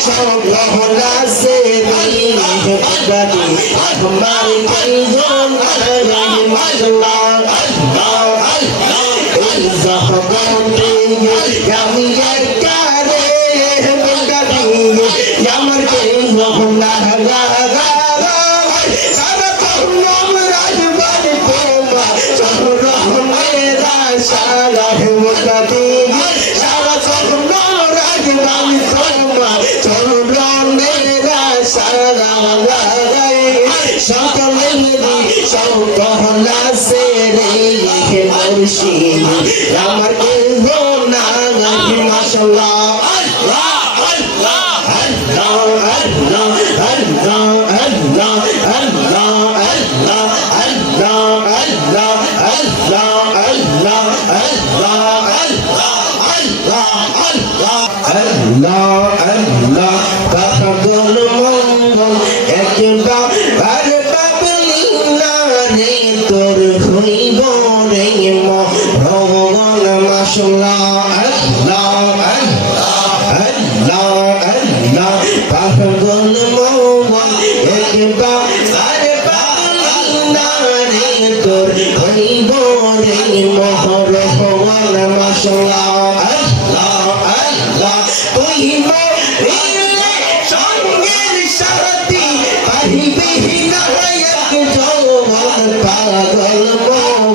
সকল আছে বাড়ি আমার কয়জন আল্লাহ মাশাআল্লাহ এই জগতে আমি একারে বাড়ি আমার কয়জন আল্লাহ সারা কলম রাজবাড়ি তোমার চরণেরা সালাহ মুতাদি সারা কলম রাজবাড়ি তোমার চরণেরা সালাহ সকলেরই সকল আছে রে মুর্শিদ আমার কেহ নাই মাশাআল্লাহ আল্লাহ আল্লাহ আল্লাহ আল্লাহ আল্লাহ আল্লাহ আল্লাহ আল্লাহ আল্লাহ আল্লাহ আল্লাহ আল্লাহ আল্লাহ আল্লাহ আল্লাহ আল্লাহ পাগল মঙ্গল একবার আর পাবলি না রে তোর হইব রে ভগবান মাশাআল্লাহ আল্লাহ আল্লাহ আল্লাহ আল্লাহ পাগল মঙ্গল একবার